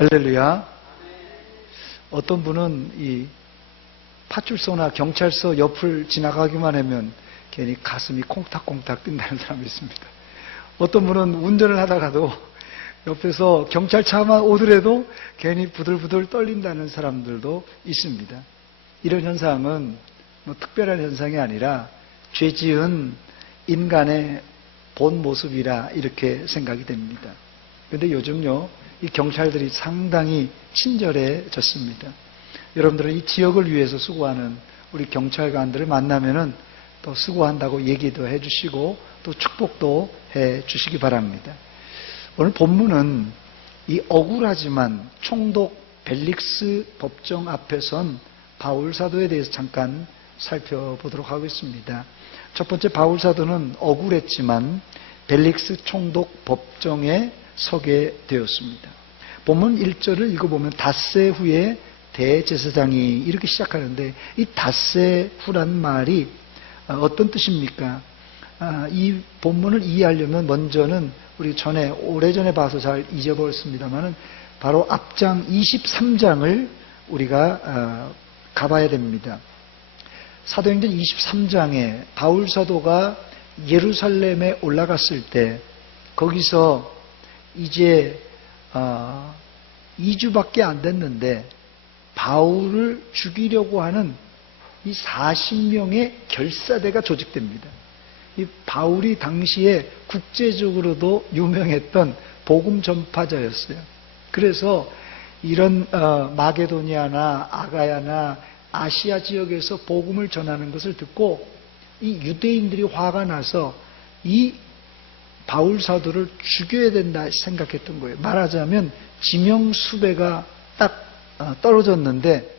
할렐루야. 어떤 분은 이 파출소나 경찰서 옆을 지나가기만 하면 괜히 가슴이 콩닥콩닥 뛴다는 사람이 있습니다. 어떤 분은 운전을 하다가도 옆에서 경찰차만 오더라도 괜히 부들부들 떨린다는 사람들도 있습니다. 이런 현상은 뭐 특별한 현상이 아니라 죄 지은 인간의 본 모습이라 이렇게 생각이 됩니다. 그런데 요즘요, 이 경찰들이 상당히 친절해졌습니다. 여러분들은 이 지역을 위해서 수고하는 우리 경찰관들을 만나면은 또 수고한다고 얘기도 해주시고 또 축복도 해주시기 바랍니다. 오늘 본문은 이 억울하지만 총독 벨릭스 법정 앞에 선 바울 사도에 대해서 잠깐 살펴보도록 하겠습니다. 첫 번째, 바울 사도는 억울했지만 벨릭스 총독 법정에 서게 되었습니다. 본문 1절을 읽어보면 닷새 후에 대제사장이 이렇게 시작하는데, 이 닷새 후란 말이 어떤 뜻입니까? 이 본문을 이해하려면 먼저는 우리 오래전에 봐서 잘 잊어버렸습니다만은 바로 앞장 23장을 우리가 가봐야 됩니다. 사도행전 23장에 바울 사도가 예루살렘에 올라갔을 때 거기서 이제 2주밖에 안 됐는데 바울을 죽이려고 하는 이 40명의 결사대가 조직됩니다. 이 바울이 당시에 국제적으로도 유명했던 복음 전파자였어요. 그래서 이런 마게도니아나 아가야나 아시아 지역에서 복음을 전하는 것을 듣고 이 유대인들이 화가 나서 이 바울 사도를 죽여야 된다 생각했던 거예요. 말하자면 지명수배가 딱 떨어졌는데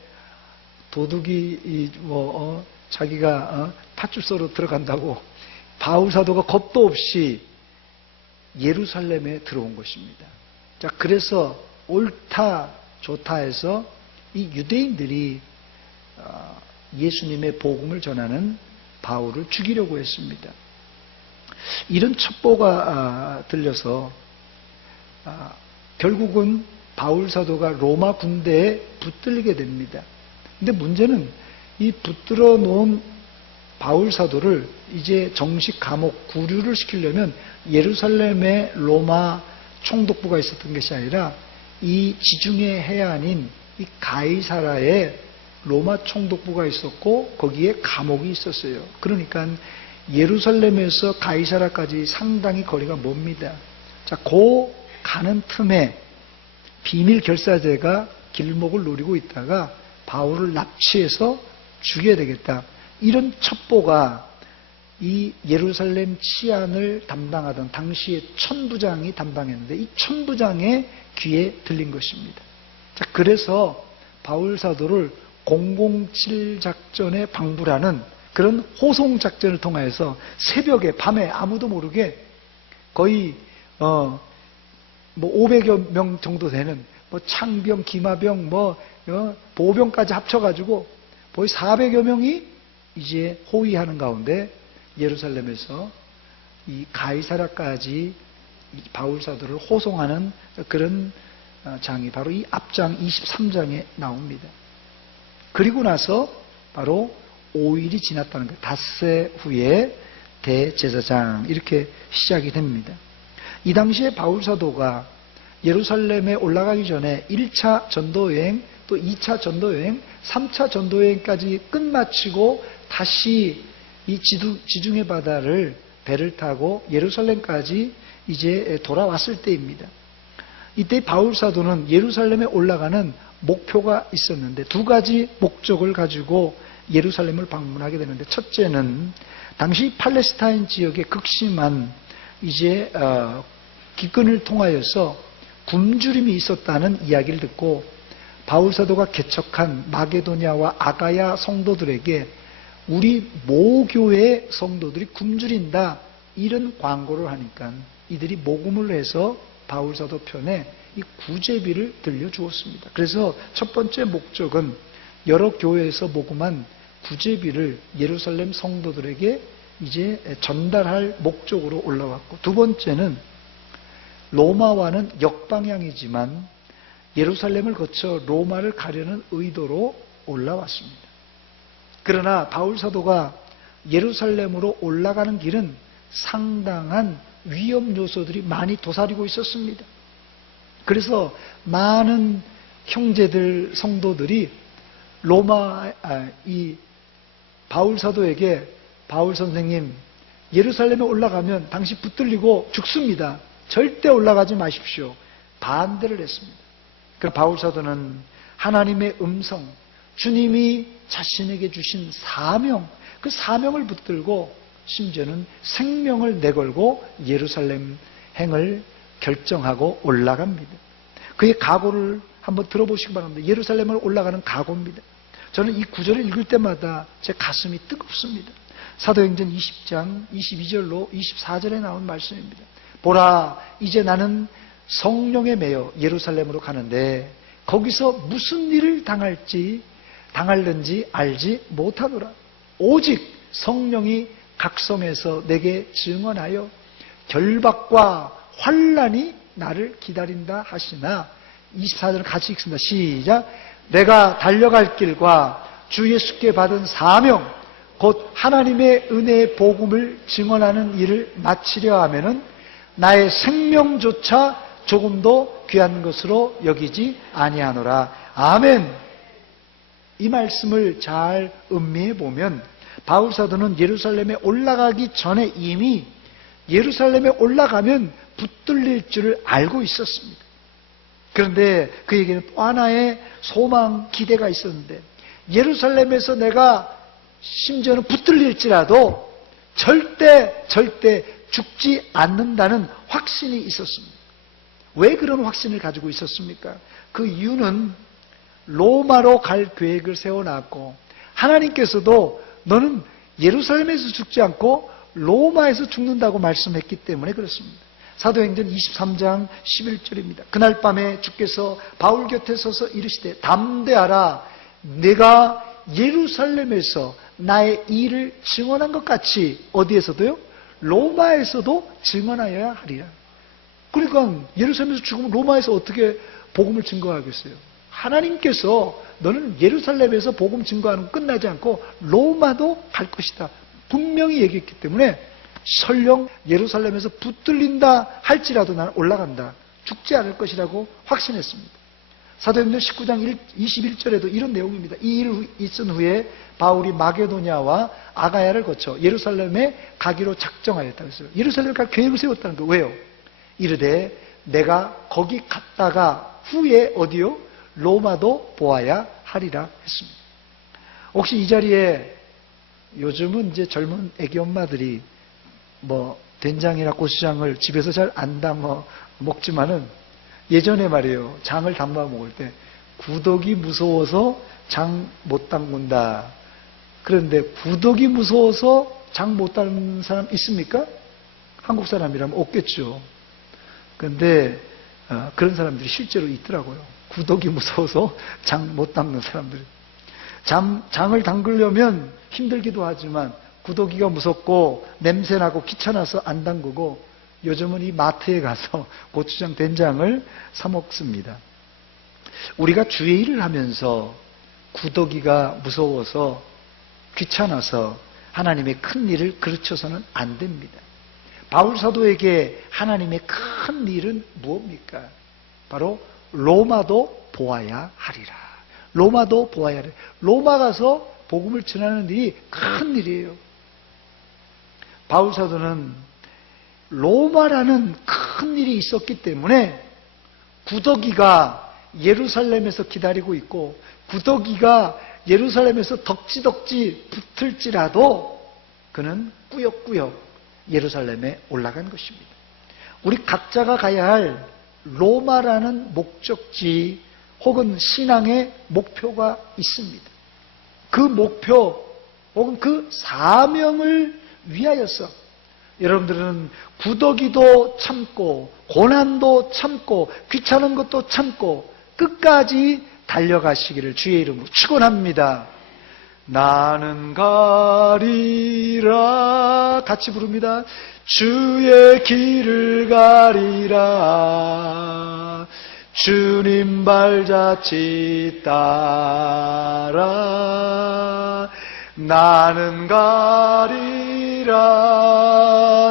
도둑이 자기가 파출소로 들어간다고 바울 사도가 겁도 없이 예루살렘에 들어온 것입니다. 자, 그래서 옳다 좋다 해서 이 유대인들이 예수님의 복음을 전하는 바울을 죽이려고 했습니다. 이런 첩보가 들려서 결국은 바울 사도가 로마 군대에 붙들리게 됩니다. 근데 문제는 이 붙들어 놓은 바울 사도를 이제 정식 감옥 구류를 시키려면 예루살렘에 로마 총독부가 있었던 것이 아니라 이 지중해 해안인 이 가이사라에 로마 총독부가 있었고 거기에 감옥이 있었어요. 그러니까 예루살렘에서 가이사라까지 상당히 거리가 멉니다. 자, 그 가는 틈에 비밀 결사제가 길목을 노리고 있다가 바울을 납치해서 죽여야 되겠다. 이런 첩보가 이 예루살렘 치안을 담당하던 당시의 천부장이 담당했는데 이 천부장의 귀에 들린 것입니다. 자, 그래서 바울 사도를 007 작전에 방불하는 그런 호송 작전을 통해서 새벽에 밤에 아무도 모르게 거의 500여 명 정도 되는 창병, 기마병, 보병까지 합쳐가지고 거의 400여 명이 이제 호위하는 가운데 예루살렘에서 이 가이사라까지 바울 사도를 호송하는 그런 장이 바로 이 앞장 23장에 나옵니다. 그리고 나서 바로 5일이 지났다는 거예요. 닷새 후에 대제사장 이렇게 시작이 됩니다. 이 당시에 바울 사도가 예루살렘에 올라가기 전에 1차 전도여행, 또 2차 전도여행, 3차 전도여행까지 끝마치고 다시 이 지중해 바다를 배를 타고 예루살렘까지 이제 돌아왔을 때입니다. 이때 바울 사도는 예루살렘에 올라가는 목표가 있었는데 두 가지 목적을 가지고 예루살렘을 방문하게 되는데, 첫째는 당시 팔레스타인 지역에 극심한 이제 기근을 통하여서 굶주림이 있었다는 이야기를 듣고 바울 사도가 개척한 마게도냐와 아가야 성도들에게 우리 모교회 성도들이 굶주린다 이런 광고를 하니까 이들이 모금을 해서 바울 사도 편에 이 구제비를 들려주었습니다. 그래서 첫 번째 목적은 여러 교회에서 모금한 구제비를 예루살렘 성도들에게 이제 전달할 목적으로 올라왔고, 두 번째는 로마와는 역방향이지만 예루살렘을 거쳐 로마를 가려는 의도로 올라왔습니다. 그러나 바울 사도가 예루살렘으로 올라가는 길은 상당한 위험 요소들이 많이 도사리고 있었습니다. 그래서 많은 형제들, 성도들이 이 바울 사도에게 바울 선생님, 예루살렘에 올라가면 당신 붙들리고 죽습니다. 절대 올라가지 마십시오. 반대를 했습니다. 그 바울 사도는 하나님의 음성, 주님이 자신에게 주신 사명, 그 사명을 붙들고 심지어는 생명을 내걸고 예루살렘 행을 결정하고 올라갑니다. 그의 각오를 한번 들어보시기 바랍니다. 예루살렘을 올라가는 각오입니다. 저는 이 구절을 읽을 때마다 제 가슴이 뜨겁습니다. 사도행전 20장 22절로 24절에 나온 말씀입니다. 보라, 이제 나는 성령에 매여 예루살렘으로 가는데 거기서 무슨 일을 당할는지 알지 못하노라. 오직 성령이 각 성에서 내게 증언하여 결박과 환난이 나를 기다린다 하시나. 24절을 같이 읽습니다. 시작. 내가 달려갈 길과 주 예수께 받은 사명 곧 하나님의 은혜의 복음을 증언하는 일을 마치려 하면은 나의 생명조차 조금도 귀한 것으로 여기지 아니하노라. 아멘. 이 말씀을 잘 음미해 보면 바울 사도는 예루살렘에 올라가기 전에 이미 예루살렘에 올라가면 붙들릴 줄을 알고 있었습니다. 그런데 그에게는 또 하나의 소망, 기대가 있었는데 예루살렘에서 내가 심지어는 붙들릴지라도 절대 죽지 않는다는 확신이 있었습니다. 왜 그런 확신을 가지고 있었습니까? 그 이유는 로마로 갈 계획을 세워놨고 하나님께서도 너는 예루살렘에서 죽지 않고 로마에서 죽는다고 말씀했기 때문에 그렇습니다. 사도행전 23장 11절입니다. 그날 밤에 주께서 바울 곁에 서서 이르시되 담대하라. 내가 예루살렘에서 나의 일을 증언한 것 같이 어디에서도요? 로마에서도 증언하여야 하리라. 그러니까 예루살렘에서 죽으면 로마에서 어떻게 복음을 증거하겠어요? 하나님께서 너는 예루살렘에서 복음 증거하는 건 끝나지 않고 로마도 갈 것이다. 분명히 얘기했기 때문에 설령 예루살렘에서 붙들린다 할지라도 나는 올라간다. 죽지 않을 것이라고 확신했습니다. 사도행전 19장 21절에도 이런 내용입니다. 이 일이 있은 후에 바울이 마게도냐와 아가야를 거쳐 예루살렘에 가기로 작정하였다고 했어요. 예루살렘에 갈 계획을 세웠다는 거예요. 왜요? 이르되 내가 거기 갔다가 후에 어디요? 로마도 보아야 하리라 했습니다. 혹시 이 자리에 요즘은 이제 젊은 애기 엄마들이 된장이나 고추장을 집에서 잘 안 담아 먹지만은 예전에 말이에요. 장을 담아 먹을 때 구더기 무서워서 장 못 담근다. 그런데 구더기 무서워서 장 못 담는 사람 있습니까? 한국 사람이라면 없겠죠. 그런데 그런 사람들이 실제로 있더라고요. 구더기 무서워서 장 못 담는 사람들이. 장을 담그려면 힘들기도 하지만 구더기가 무섭고 냄새나고 귀찮아서 안 담그고 요즘은 이 마트에 가서 고추장, 된장을 사 먹습니다. 우리가 주의 일을 하면서 구더기가 무서워서 귀찮아서 하나님의 큰 일을 그르쳐서는 안 됩니다. 바울 사도에게 하나님의 큰 일은 무엇입니까? 바로 로마도 보아야 하리라. 로마도 보아야 하리라. 로마 가서 복음을 전하는 일이 큰 일이에요. 바울 사도는 로마라는 큰 일이 있었기 때문에 구더기가 예루살렘에서 기다리고 있고 구더기가 예루살렘에서 덕지덕지 붙을지라도 그는 꾸역꾸역 예루살렘에 올라간 것입니다. 우리 각자가 가야 할 로마라는 목적지 혹은 신앙의 목표가 있습니다. 그 목표 혹은 그 사명을 위하여서 여러분들은 구더기도 참고 고난도 참고 귀찮은 것도 참고 끝까지 달려가시기를 주의 이름으로 축원합니다. 나는 가리라 같이 부릅니다. 주의 길을 가리라. 주님 발자취 따라 나는 가리라.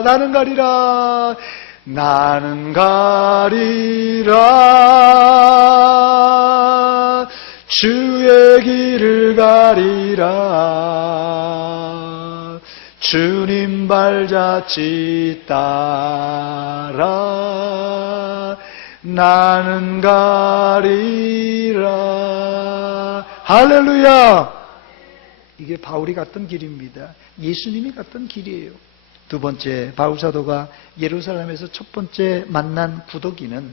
나는 가리라. 나는 가리라. 주의 길을 가리라. 주님 발자취 따라 나는 가리라. 할렐루야. 이게 바울이 갔던 길입니다. 예수님이 갔던 길이에요. 두 번째, 바울 사도가 예루살렘에서 첫 번째 만난 구더기는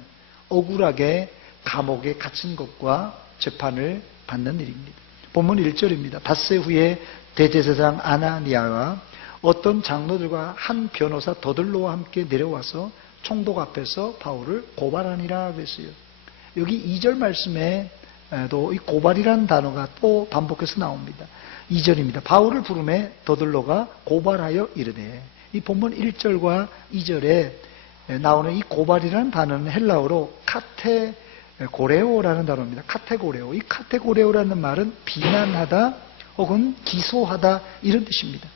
억울하게 감옥에 갇힌 것과 재판을 받는 일입니다. 본문 1절입니다. 닷새 후에 대제사장 아나니아와 어떤 장로들과 한 변호사 더들로와 함께 내려와서 총독 앞에서 바울을 고발하니라 그랬어요. 여기 2절 말씀에도 이 고발이라는 단어가 또 반복해서 나옵니다. 2절입니다. 바울을 부르매 더들로가 고발하여 이르되, 이 본문 1절과 2절에 나오는 이 고발이라는 단어는 헬라어로 카테고레오라는 단어입니다. 카테고레오. 이 카테고레오라는 말은 비난하다 혹은 기소하다 이런 뜻입니다.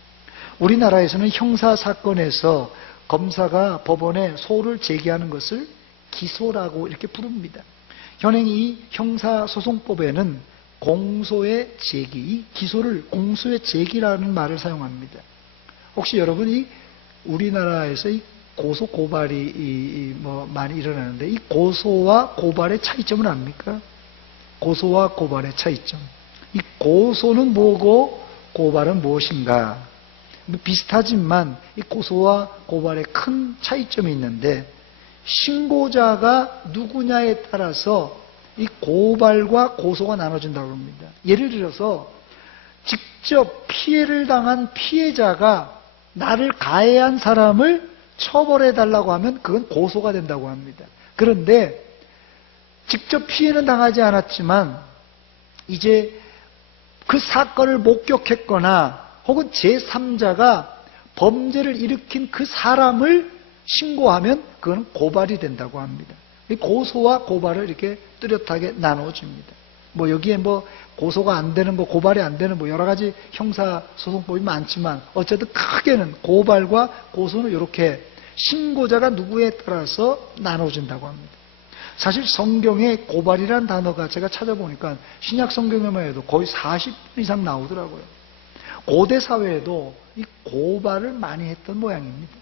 우리나라에서는 형사사건에서 검사가 법원에 소를 제기하는 것을 기소라고 이렇게 부릅니다. 현행 이 형사소송법에는 공소의 제기, 이 기소를 공소의 제기라는 말을 사용합니다. 혹시 여러분이 우리나라에서 이 고소 고발이 많이 일어나는데 이 고소와 고발의 차이점은 압니까? 고소와 고발의 차이점. 이 고소는 뭐고 고발은 무엇인가? 비슷하지만 이 고소와 고발에 큰 차이점이 있는데 신고자가 누구냐에 따라서 이 고발과 고소가 나눠진다고 합니다. 예를 들어서 직접 피해를 당한 피해자가 나를 가해한 사람을 처벌해달라고 하면 그건 고소가 된다고 합니다. 그런데 직접 피해는 당하지 않았지만 이제 그 사건을 목격했거나 혹은 제3자가 범죄를 일으킨 그 사람을 신고하면 그건 고발이 된다고 합니다. 고소와 고발을 이렇게 뚜렷하게 나눠줍니다. 여기에 고소가 안 되는 거, 고발이 안 되는 여러 가지 형사소송법이 많지만 어쨌든 크게는 고발과 고소는 이렇게 신고자가 누구에 따라서 나눠진다고 합니다. 사실 성경에 고발이라는 단어가 제가 찾아보니까 신약 성경에만 해도 거의 40번 이상 나오더라고요. 고대 사회에도 이 고발을 많이 했던 모양입니다.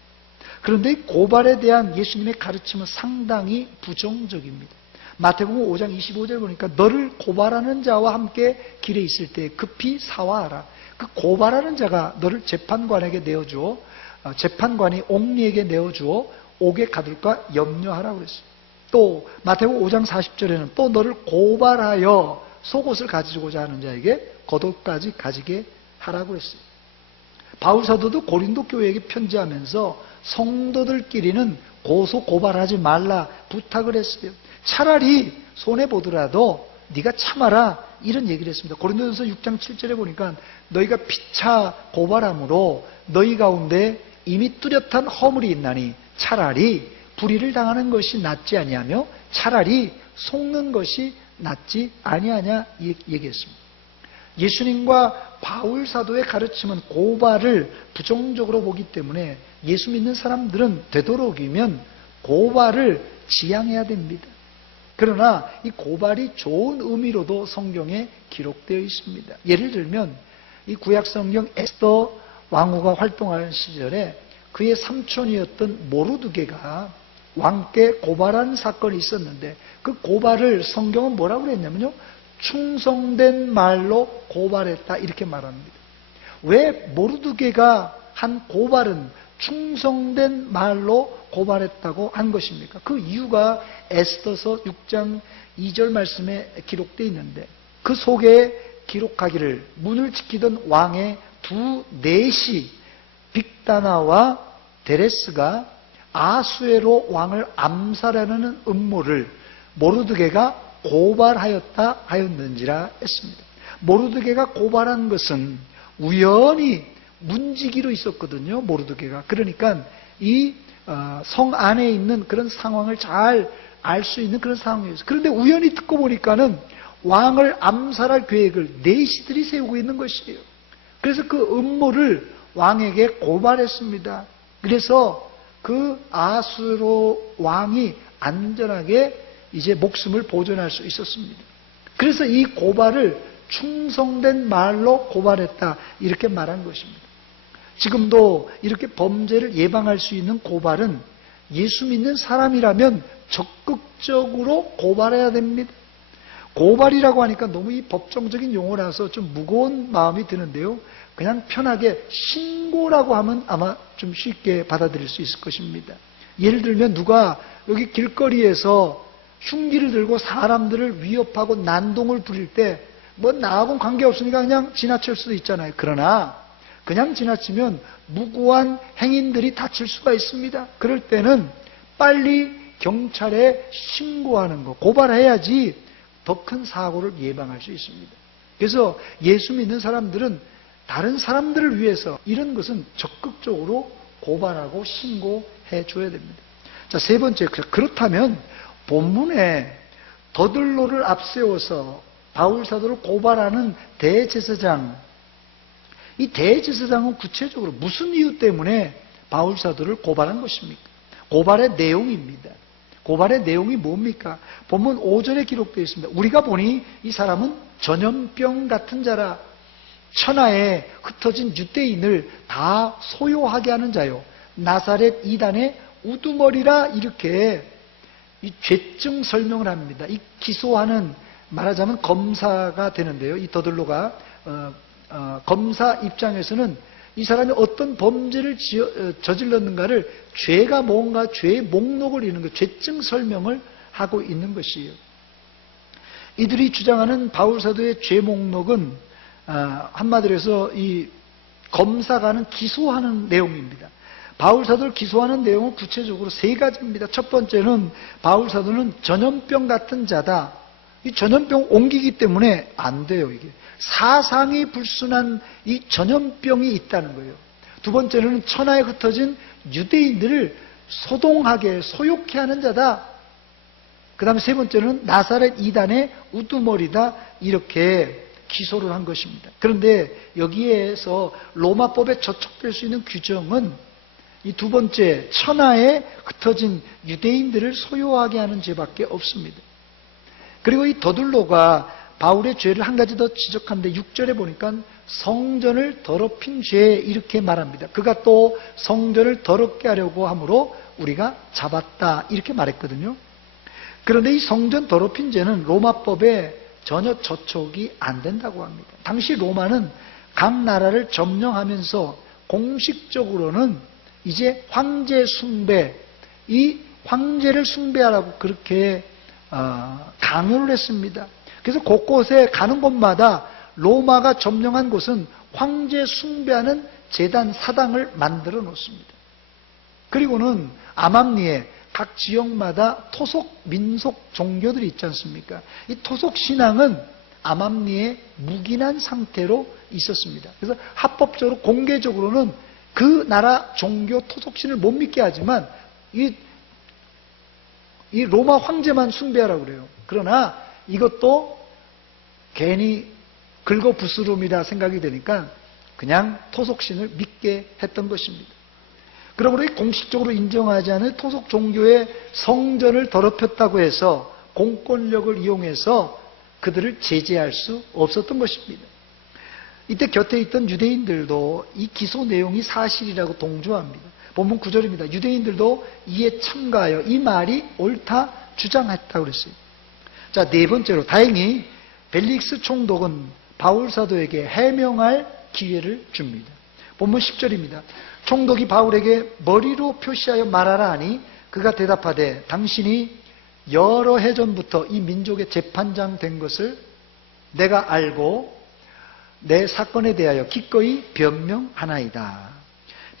그런데 이 고발에 대한 예수님의 가르침은 상당히 부정적입니다. 마태복음 5장 25절 보니까 너를 고발하는 자와 함께 길에 있을 때 급히 사와하라. 그 고발하는 자가 너를 재판관에게 내어주어 재판관이 옥리에게 내어주어 옥에 가둘까 염려하라 그랬어요. 또 마태복음 5장 40절에는 또 너를 고발하여 속옷을 가지고자 하는 자에게 겉옷까지 가지게 하라고 했어요. 바울 사도도 고린도 교회에게 편지하면서 성도들끼리는 고소 고발하지 말라 부탁을 했어요. 차라리 손해보더라도 네가 참아라 이런 얘기를 했습니다. 고린도전서 6장 7절에 보니까 너희가 피차 고발함으로 너희 가운데 이미 뚜렷한 허물이 있나니 차라리 불의를 당하는 것이 낫지 아니하며 차라리 속는 것이 낫지 아니하냐 얘기했습니다. 예수님과 바울 사도의 가르침은 고발을 부정적으로 보기 때문에 예수 믿는 사람들은 되도록이면 고발을 지양해야 됩니다. 그러나 이 고발이 좋은 의미로도 성경에 기록되어 있습니다. 예를 들면 이 구약 성경 에스더 왕후가 활동하는 시절에 그의 삼촌이었던 모르드게가 왕께 고발한 사건이 있었는데 그 고발을 성경은 뭐라고 그랬냐면요, 충성된 말로 고발했다 이렇게 말합니다. 왜 모르드게가 한 고발은 충성된 말로 고발했다고 한 것입니까? 그 이유가 에스더서 6장 2절 말씀에 기록되어 있는데 그 속에 기록하기를 문을 지키던 왕의 두 내시 빅다나와 데레스가 아수에로 왕을 암살하려는 음모를 모르드게가 고발하였다 하였는지라 했습니다. 모르드게가 고발한 것은 우연히 문지기로 있었거든요. 모르드게가. 그러니까 이 성 안에 있는 그런 상황을 잘 알 수 있는 그런 상황이었어요. 그런데 우연히 듣고 보니까는 왕을 암살할 계획을 내시들이 세우고 있는 것이에요. 그래서 그 음모를 왕에게 고발했습니다. 그래서 그 아수로 왕이 안전하게 이제 목숨을 보존할 수 있었습니다. 그래서 이 고발을 충성된 말로 고발했다, 이렇게 말한 것입니다. 지금도 이렇게 범죄를 예방할 수 있는 고발은 예수 믿는 사람이라면 적극적으로 고발해야 됩니다. 고발이라고 하니까 너무 이 법정적인 용어라서 좀 무거운 마음이 드는데요. 그냥 편하게 신고라고 하면 아마 좀 쉽게 받아들일 수 있을 것입니다. 예를 들면 누가 여기 길거리에서 흉기를 들고 사람들을 위협하고 난동을 부릴 때 뭐 나하고는 관계없으니까 그냥 지나칠 수도 있잖아요. 그러나 그냥 지나치면 무고한 행인들이 다칠 수가 있습니다. 그럴 때는 빨리 경찰에 신고하는 거, 고발해야지 더 큰 사고를 예방할 수 있습니다. 그래서 예수 믿는 사람들은 다른 사람들을 위해서 이런 것은 적극적으로 고발하고 신고해 줘야 됩니다. 자, 세 번째, 그렇다면 본문에 더들로를 앞세워서 바울 사도를 고발하는 대제사장, 이 대제사장은 구체적으로 무슨 이유 때문에 바울 사도를 고발한 것입니까? 고발의 내용입니다. 고발의 내용이 뭡니까? 본문 5절에 기록되어 있습니다. 우리가 보니 이 사람은 전염병 같은 자라, 천하에 흩어진 유대인을 다 소요하게 하는 자요, 나사렛 이단의 우두머리라, 이렇게 이 죄증 설명을 합니다. 이 기소하는, 말하자면 검사가 되는데요. 이 더들로가 검사 입장에서는 이 사람이 어떤 범죄를 저질렀는가를, 죄가 뭔가, 죄의 목록을 이루는 것, 죄증 설명을 하고 있는 것이에요. 이들이 주장하는 바울 사도의 죄 목록은 한마디로 해서 이 검사관은 기소하는 내용입니다. 바울 사도를 기소하는 내용은 구체적으로 세 가지입니다. 첫 번째는 바울 사도는 전염병 같은 자다. 이 전염병 옮기기 때문에 안 돼요, 이게. 사상이 불순한 이 전염병이 있다는 거예요. 두 번째는 천하에 흩어진 유대인들을 소동하게, 소욕케 하는 자다. 그 다음에 세 번째는 나사렛 이단의 우두머리다, 이렇게 기소를 한 것입니다. 그런데 여기에서 로마법에 저촉될 수 있는 규정은 이 두 번째, 천하에 흩어진 유대인들을 소요하게 하는 죄밖에 없습니다. 그리고 이 더들로가 바울의 죄를 한 가지 더 지적하는데 6절에 보니까 성전을 더럽힌 죄, 이렇게 말합니다. 그가 또 성전을 더럽게 하려고 함으로 우리가 잡았다, 이렇게 말했거든요. 그런데 이 성전 더럽힌 죄는 로마법에 전혀 저촉이 안 된다고 합니다. 당시 로마는 각 나라를 점령하면서 공식적으로는 이제 황제 숭배, 이 황제를 숭배하라고 그렇게 강요를 했습니다. 그래서 곳곳에 가는 곳마다 로마가 점령한 곳은 황제 숭배하는 제단, 사당을 만들어 놓습니다. 그리고는 암암리에 각 지역마다 토속 민속 종교들이 있지 않습니까? 이 토속 신앙은 암암리에 묵인한 상태로 있었습니다. 그래서 합법적으로 공개적으로는 그 나라 종교 토속신을 못 믿게 하지만 이 로마 황제만 숭배하라고 그래요. 그러나 이것도 괜히 긁어부스럼이라 생각이 되니까 그냥 토속신을 믿게 했던 것입니다. 그러므로 공식적으로 인정하지 않은 토속 종교의 성전을 더럽혔다고 해서 공권력을 이용해서 그들을 제재할 수 없었던 것입니다. 이때 곁에 있던 유대인들도 이 기소 내용이 사실이라고 동조합니다. 본문 9절입니다. 유대인들도 이에 참가하여 이 말이 옳다 주장했다고 그랬어요. 자, 네 번째로 다행히 벨릭스 총독은 바울 사도에게 해명할 기회를 줍니다. 본문 10절입니다. 총독이 바울에게 머리로 표시하여 말하라 하니 그가 대답하되 당신이 여러 해 전부터 이 민족의 재판장 된 것을 내가 알고 내 사건에 대하여 기꺼이 변명하나이다.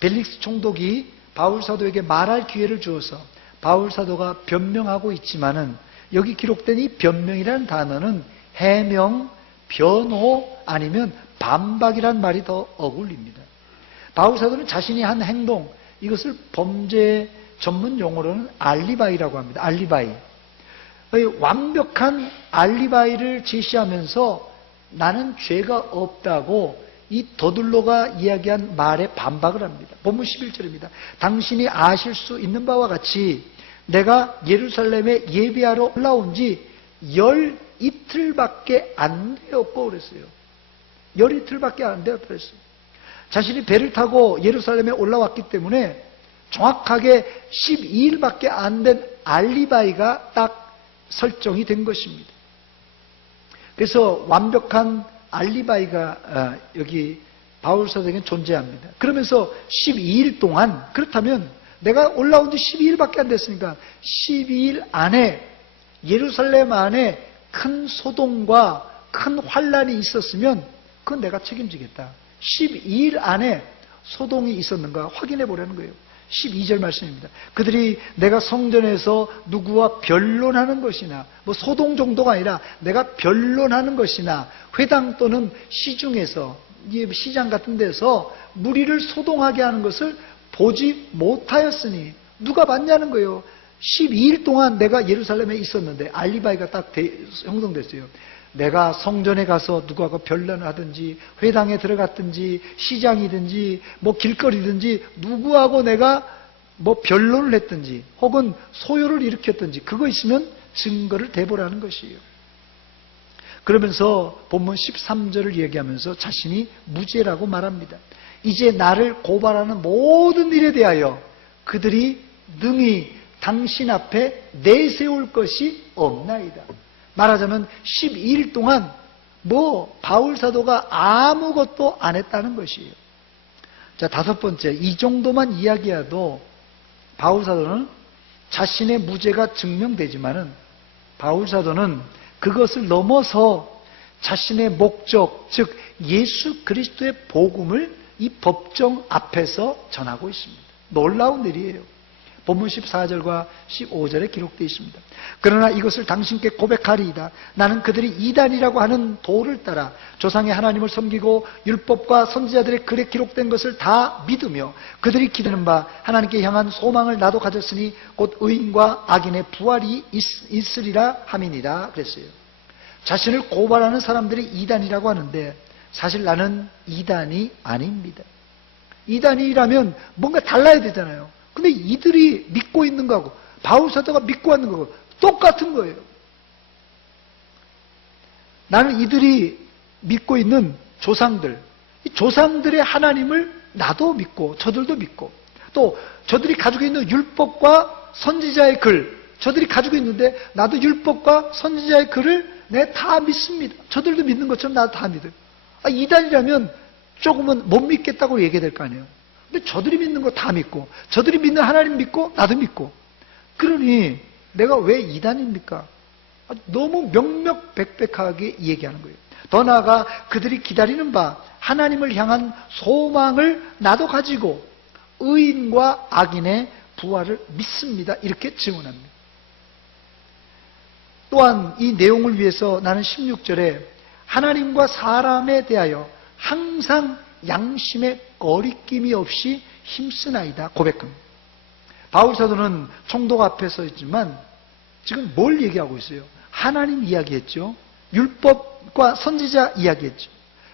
벨릭스 총독이 바울 사도에게 말할 기회를 주어서 바울 사도가 변명하고 있지만은 여기 기록된 이 변명이라는 단어는 해명, 변호 아니면 반박이란 말이 더 어울립니다. 바울 사도는 자신이 한 행동, 이것을 범죄 전문 용어로는 알리바이라고 합니다. 알리바이. 완벽한 알리바이를 제시하면서 나는 죄가 없다고 이 더둘로가 이야기한 말에 반박을 합니다. 본문 11절입니다. 당신이 아실 수 있는 바와 같이 내가 예루살렘에 예배하러 올라온 지 열 이틀밖에 안 되었고 그랬어요. 열 이틀밖에 안 되었다 그랬어요. 자신이 배를 타고 예루살렘에 올라왔기 때문에 정확하게 12일밖에 안 된 알리바이가 딱 설정이 된 것입니다. 그래서 완벽한 알리바이가 여기 바울사도에게는 존재합니다. 그러면서 12일 동안, 그렇다면 내가 올라온 지 12일밖에 안 됐으니까 12일 안에 예루살렘 안에 큰 소동과 큰 환란이 있었으면 그건 내가 책임지겠다. 12일 안에 소동이 있었는가 확인해 보라는 거예요. 12절 말씀입니다. 그들이 내가 성전에서 누구와 변론하는 것이나 뭐 소동 정도가 아니라 내가 변론하는 것이나 회당 또는 시중에서 시장 같은 데서 무리를 소동하게 하는 것을 보지 못하였으니 누가 봤냐는 거예요. 12일 동안 내가 예루살렘에 있었는데 알리바이가 딱 형성됐어요. 내가 성전에 가서 누구하고 변론을 하든지 회당에 들어갔든지 시장이든지 뭐 길거리든지 누구하고 내가 뭐 변론을 했든지 혹은 소요를 일으켰든지 그거 있으면 증거를 대보라는 것이에요. 그러면서 본문 13절을 얘기하면서 자신이 무죄라고 말합니다. 이제 나를 고발하는 모든 일에 대하여 그들이 능히 당신 앞에 내세울 것이 없나이다. 말하자면 12일 동안 바울 사도가 아무것도 안 했다는 것이에요. 자, 다섯 번째, 이 정도만 이야기해도 바울 사도는 자신의 무죄가 증명되지만은 바울 사도는 그것을 넘어서 자신의 목적, 즉 예수 그리스도의 복음을 이 법정 앞에서 전하고 있습니다. 놀라운 일이에요. 본문 14절과 15절에 기록되어 있습니다. 그러나 이것을 당신께 고백하리이다. 나는 그들이 이단이라고 하는 도를 따라 조상의 하나님을 섬기고 율법과 선지자들의 글에 기록된 것을 다 믿으며 그들이 기대는 바 하나님께 향한 소망을 나도 가졌으니 곧 의인과 악인의 부활이 있으리라 함이니라 그랬어요. 자신을 고발하는 사람들이 이단이라고 하는데 사실 나는 이단이 아닙니다. 이단이라면 뭔가 달라야 되잖아요. 근데 이들이 믿고 있는 거하고 바울 사도가 믿고 있는 거하고 똑같은 거예요. 나는 이들이 믿고 있는 조상들, 이 조상들의 하나님을 나도 믿고 저들도 믿고 또 저들이 가지고 있는 율법과 선지자의 글, 저들이 가지고 있는데 나도 율법과 선지자의 글을 다 믿습니다. 저들도 믿는 것처럼 나도 다 믿어요. 이단이라면 조금은 못 믿겠다고 얘기해야 될 거 아니에요. 근데 저들이 믿는 거 다 믿고 저들이 믿는 하나님 믿고 나도 믿고 그러니 내가 왜 이단입니까? 너무 명명백백하게 얘기하는 거예요. 더 나아가 그들이 기다리는 바 하나님을 향한 소망을 나도 가지고 의인과 악인의 부활을 믿습니다. 이렇게 증언합니다. 또한 이 내용을 위해서 나는 16절에 하나님과 사람에 대하여 항상 양심의 거리낌이 없이 힘쓰나이다 고백합니다. 바울 사도는 총독 앞에 서 있지만 지금 뭘 얘기하고 있어요? 하나님 이야기했죠. 율법과 선지자 이야기했죠.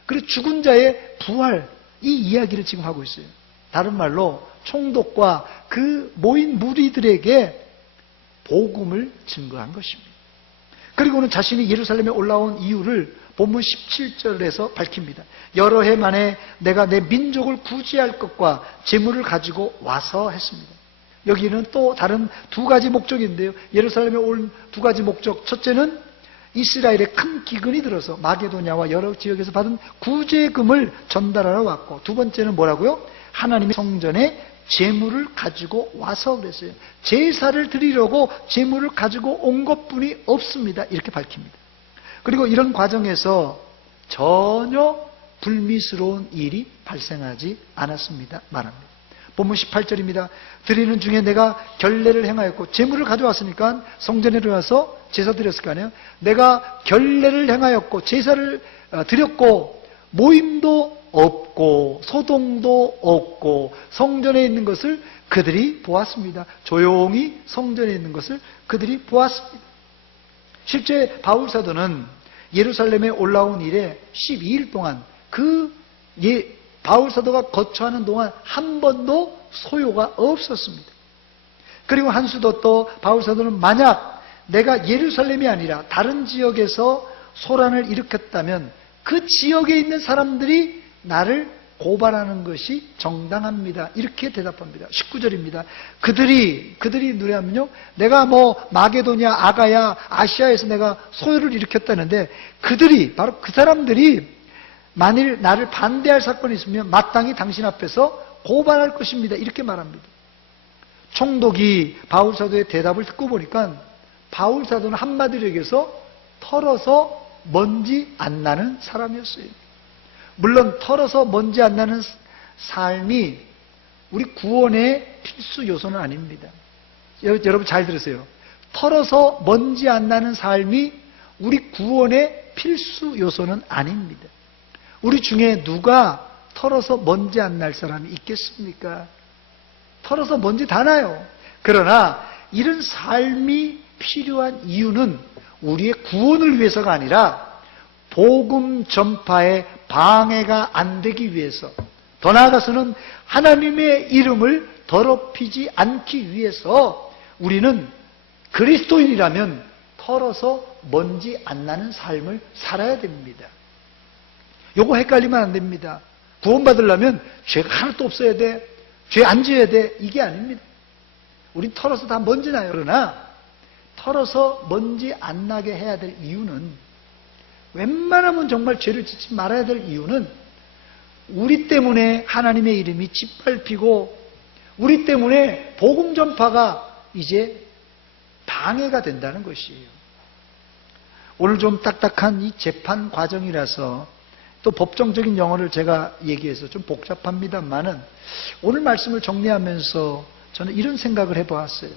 그리고 죽은 자의 부활 이 이야기를 지금 하고 있어요. 다른 말로 총독과 그 모인 무리들에게 복음을 증거한 것입니다. 그리고는 자신이 예루살렘에 올라온 이유를 본문 17절에서 밝힙니다. 여러 해 만에 내가 내 민족을 구제할 것과 재물을 가지고 와서 했습니다. 여기는 또 다른 두 가지 목적인데요. 예루살렘에 온 두 가지 목적. 첫째는 이스라엘에 큰 기근이 들어서 마게도냐와 여러 지역에서 받은 구제금을 전달하러 왔고 두 번째는 뭐라고요? 하나님의 성전에 재물을 가지고 와서 그랬어요. 제사를 드리려고 재물을 가지고 온 것뿐이 없습니다. 이렇게 밝힙니다. 그리고 이런 과정에서 전혀 불미스러운 일이 발생하지 않았습니다. 말합니다. 본문 18절입니다. 드리는 중에 내가 결례를 행하였고 제물을 가져왔으니까 성전에 들어와서 제사 드렸을 거 아니에요. 내가 결례를 행하였고 제사를 드렸고 모임도 없고 소동도 없고 성전에 있는 것을 그들이 보았습니다. 조용히 성전에 있는 것을 그들이 보았습니다. 실제 바울 사도는 예루살렘에 올라온 이래 12일 동안 바울 사도가 거처하는 동안 한 번도 소요가 없었습니다. 그리고 한수도 또 바울 사도는 만약 내가 예루살렘이 아니라 다른 지역에서 소란을 일으켰다면 그 지역에 있는 사람들이 나를 고발하는 것이 정당합니다. 이렇게 대답합니다. 19절입니다. 그들이 누구냐면요, 내가 뭐 마게도냐, 아가야, 아시아에서 내가 소요를 일으켰다는데 바로 그 사람들이 만일 나를 반대할 사건이 있으면 마땅히 당신 앞에서 고발할 것입니다. 이렇게 말합니다. 총독이 바울 사도의 대답을 듣고 보니까 바울 사도는 한마디로 얘기해서 털어서 먼지 안 나는 사람이었어요. 물론 털어서 먼지 안 나는 삶이 우리 구원의 필수 요소는 아닙니다. 여러분 잘 들으세요. 털어서 먼지 안 나는 삶이 우리 구원의 필수 요소는 아닙니다. 우리 중에 누가 털어서 먼지 안 날 사람이 있겠습니까? 털어서 먼지 다 나요. 그러나 이런 삶이 필요한 이유는 우리의 구원을 위해서가 아니라 복음 전파에 방해가 안 되기 위해서, 더 나아가서는 하나님의 이름을 더럽히지 않기 위해서 우리는 그리스도인이라면 털어서 먼지 안 나는 삶을 살아야 됩니다. 요거 헷갈리면 안 됩니다. 구원받으려면 죄가 하나도 없어야 돼, 죄 안 지어야 돼, 이게 아닙니다. 우린 털어서 다 먼지 나요. 그러나 털어서 먼지 안 나게 해야 될 이유는, 웬만하면 정말 죄를 짓지 말아야 될 이유는 우리 때문에 하나님의 이름이 짓밟히고 우리 때문에 복음 전파가 이제 방해가 된다는 것이에요. 오늘 좀 딱딱한 이 재판 과정이라서 또 법정적인 용어를 제가 얘기해서 좀 복잡합니다만은 오늘 말씀을 정리하면서 저는 이런 생각을 해보았어요.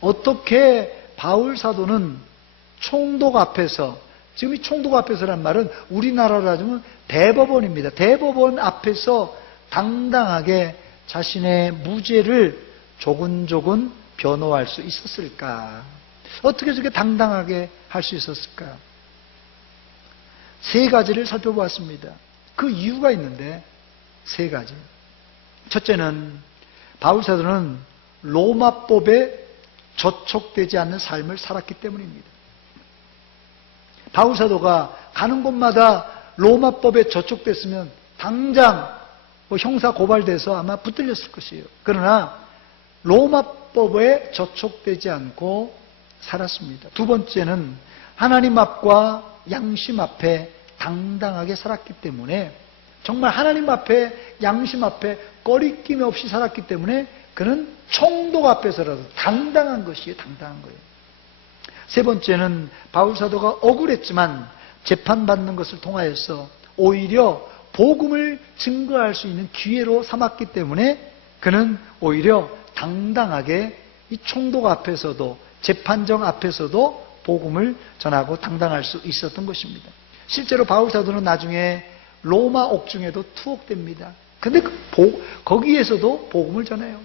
어떻게 바울 사도는 총독 앞에서, 지금 이 총독 앞에서란 말은 우리나라로 하자면 대법원입니다. 대법원 앞에서 당당하게 자신의 무죄를 조근조근 변호할 수 있었을까? 어떻게 저렇게 당당하게 할 수 있었을까? 세 가지를 살펴보았습니다. 그 이유가 있는데 세 가지. 첫째는 바울 사도는 로마법에 저촉되지 않는 삶을 살았기 때문입니다. 바울 사도가 가는 곳마다 로마법에 저촉됐으면 당장 형사 고발돼서 아마 붙들렸을 것이에요. 그러나 로마법에 저촉되지 않고 살았습니다. 두 번째는 하나님 앞과 양심 앞에 당당하게 살았기 때문에, 정말 하나님 앞에 양심 앞에 꺼리낌 없이 살았기 때문에 그는 총독 앞에서라도 당당한 것이에요. 당당한 거예요. 세 번째는 바울 사도가 억울했지만 재판받는 것을 통하여서 오히려 복음을 증거할 수 있는 기회로 삼았기 때문에 그는 오히려 당당하게 이 총독 앞에서도 재판정 앞에서도 복음을 전하고 당당할 수 있었던 것입니다. 실제로 바울 사도는 나중에 로마 옥중에도 투옥됩니다. 근데 거기에서도 복음을 전해요.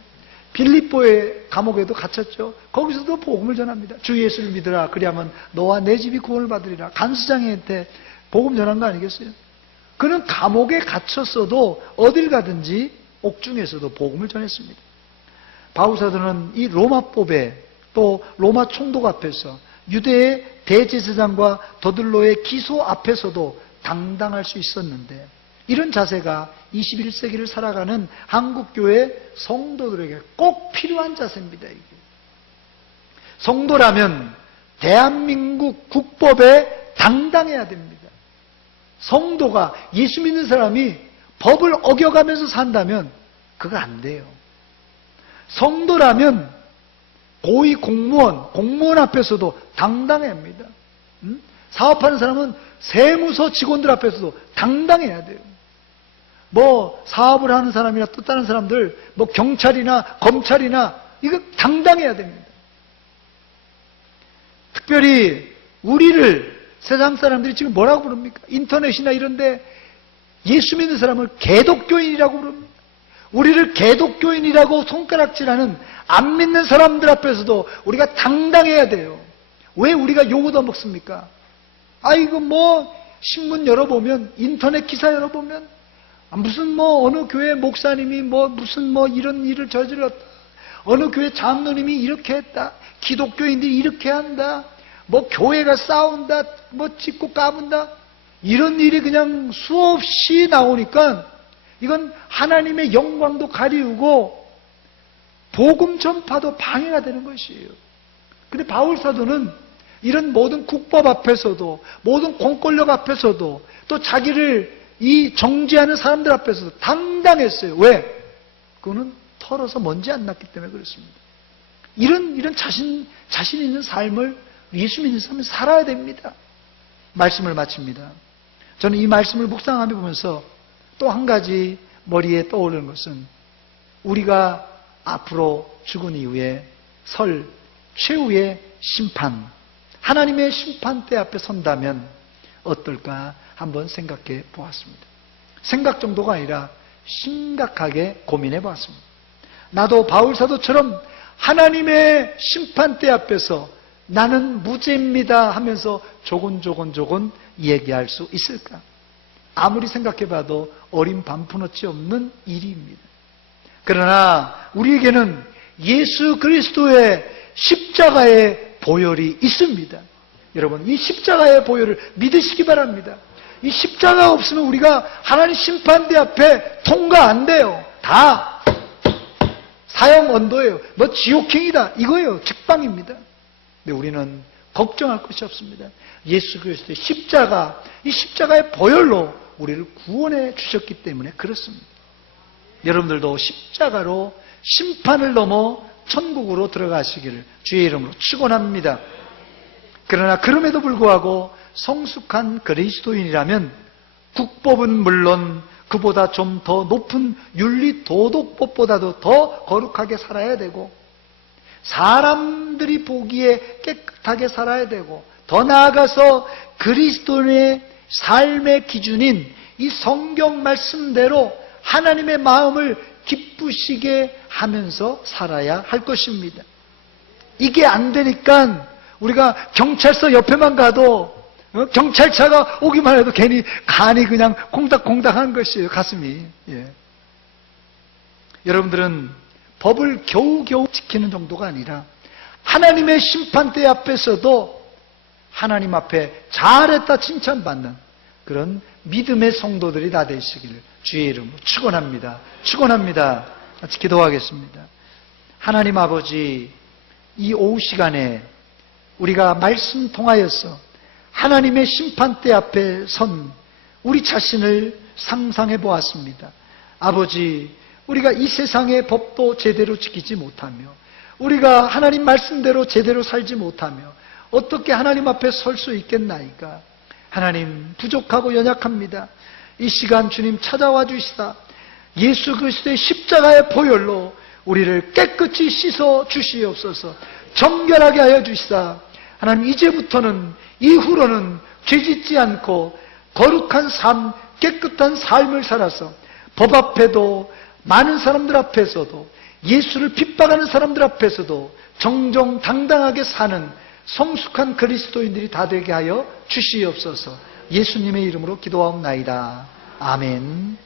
빌립보의 감옥에도 갇혔죠. 거기서도 복음을 전합니다. 주 예수를 믿으라, 그리하면 너와 내 집이 구원을 받으리라. 간수장한테 복음 전한 거 아니겠어요? 그는 감옥에 갇혔어도 어딜 가든지 옥중에서도 복음을 전했습니다. 바울 사도는 이 로마법에 또 로마 총독 앞에서 유대의 대제사장과 더들로의 기소 앞에서도 당당할 수 있었는데, 이런 자세가 21세기를 살아가는 한국교회 성도들에게 꼭 필요한 자세입니다. 이게. 성도라면 대한민국 국법에 당당해야 됩니다. 성도가, 예수 믿는 사람이 법을 어겨가면서 산다면 그거 안 돼요. 성도라면 고위 공무원 앞에서도 당당해야 합니다. 사업하는 사람은 세무서 직원들 앞에서도 당당해야 돼요. 뭐 사업을 하는 사람이나 또 다른 사람들, 뭐 경찰이나 검찰이나 이거 당당해야 됩니다. 특별히 우리를 세상 사람들이 지금 뭐라고 부릅니까? 인터넷이나 이런데 예수 믿는 사람을 개독교인이라고 부릅니다. 우리를 개독교인이라고 손가락질하는 안 믿는 사람들 앞에서도 우리가 당당해야 돼요. 왜 우리가 욕 얻어먹습니까? 아이고 뭐 신문 열어보면, 인터넷 기사 열어보면 무슨 뭐 어느 교회 목사님이 뭐 무슨 뭐 이런 일을 저질렀다, 어느 교회 장로님이 이렇게 했다, 기독교인들이 이렇게 한다, 뭐 교회가 싸운다, 뭐 찢고 까분다, 이런 일이 그냥 수없이 나오니까 이건 하나님의 영광도 가리우고 복음 전파도 방해가 되는 것이에요. 근데 바울 사도는 이런 모든 국법 앞에서도, 모든 공권력 앞에서도, 또 자기를 이 정죄하는 사람들 앞에서도 당당했어요. 왜? 그거는 털어서 먼지 안 났기 때문에 그렇습니다. 이런 자신 있는 삶을 예수 믿는 사람은 살아야 됩니다. 말씀을 마칩니다. 저는 이 말씀을 묵상하며 보면서 또 한 가지 머리에 떠오르는 것은, 우리가 앞으로 죽은 이후에 설 최후의 심판, 하나님의 심판대 앞에 선다면 어떨까 한번 생각해 보았습니다. 생각 정도가 아니라 심각하게 고민해 보았습니다. 나도 바울 사도처럼 하나님의 심판대 앞에서 나는 무죄입니다 하면서 조곤조곤 얘기할 수 있을까? 아무리 생각해 봐도 어린 반푼어치 없는 일입니다. 그러나 우리에게는 예수 그리스도의 십자가의 보혈이 있습니다. 여러분, 이 십자가의 보혈을 믿으시기 바랍니다. 이 십자가 없으면 우리가 하나님 심판대 앞에 통과 안 돼요. 다 사형 언도예요. 너 지옥행이다 이거예요. 책방입니다. 근데 우리는 걱정할 것이 없습니다. 예수 그리스도의 십자가, 이 십자가의 보혈로 우리를 구원해 주셨기 때문에 그렇습니다. 여러분들도 십자가로 심판을 넘어 천국으로 들어가시기를 주의 이름으로 축원합니다. 그러나 그럼에도 불구하고 성숙한 그리스도인이라면 국법은 물론 그보다 좀 더 높은 윤리도덕법보다도 더 거룩하게 살아야 되고, 사람들이 보기에 깨끗하게 살아야 되고, 더 나아가서 그리스도인의 삶의 기준인 이 성경 말씀대로 하나님의 마음을 기쁘시게 하면서 살아야 할 것입니다. 이게 안 되니까 우리가 경찰서 옆에만 가도 경찰차가 오기만 해도 괜히 간이 그냥 콩닥콩닥한 것이에요. 가슴이. 예. 여러분들은 법을 겨우겨우 지키는 정도가 아니라 하나님의 심판대 앞에서도 하나님 앞에 잘했다 칭찬받는 그런 믿음의 성도들이 다 되시기를 주의 이름으로 축원합니다. 축원합니다. 같이 기도하겠습니다. 하나님 아버지, 이 오후 시간에 우리가 말씀 통하여서 하나님의 심판대 앞에 선 우리 자신을 상상해 보았습니다. 아버지, 우리가 이 세상의 법도 제대로 지키지 못하며, 우리가 하나님 말씀대로 제대로 살지 못하며 어떻게 하나님 앞에 설 수 있겠나이까? 하나님, 부족하고 연약합니다. 이 시간 주님 찾아와 주시다. 예수 그리스도의 십자가의 보혈로 우리를 깨끗이 씻어 주시옵소서. 정결하게 하여 주시다. 하나님, 이제부터는, 이후로는 죄짓지 않고 거룩한 삶, 깨끗한 삶을 살아서 법 앞에도, 많은 사람들 앞에서도, 예수를 핍박하는 사람들 앞에서도 정정당당하게 사는 성숙한 그리스도인들이 다 되게 하여 주시옵소서. 예수님의 이름으로 기도하옵나이다. 아멘.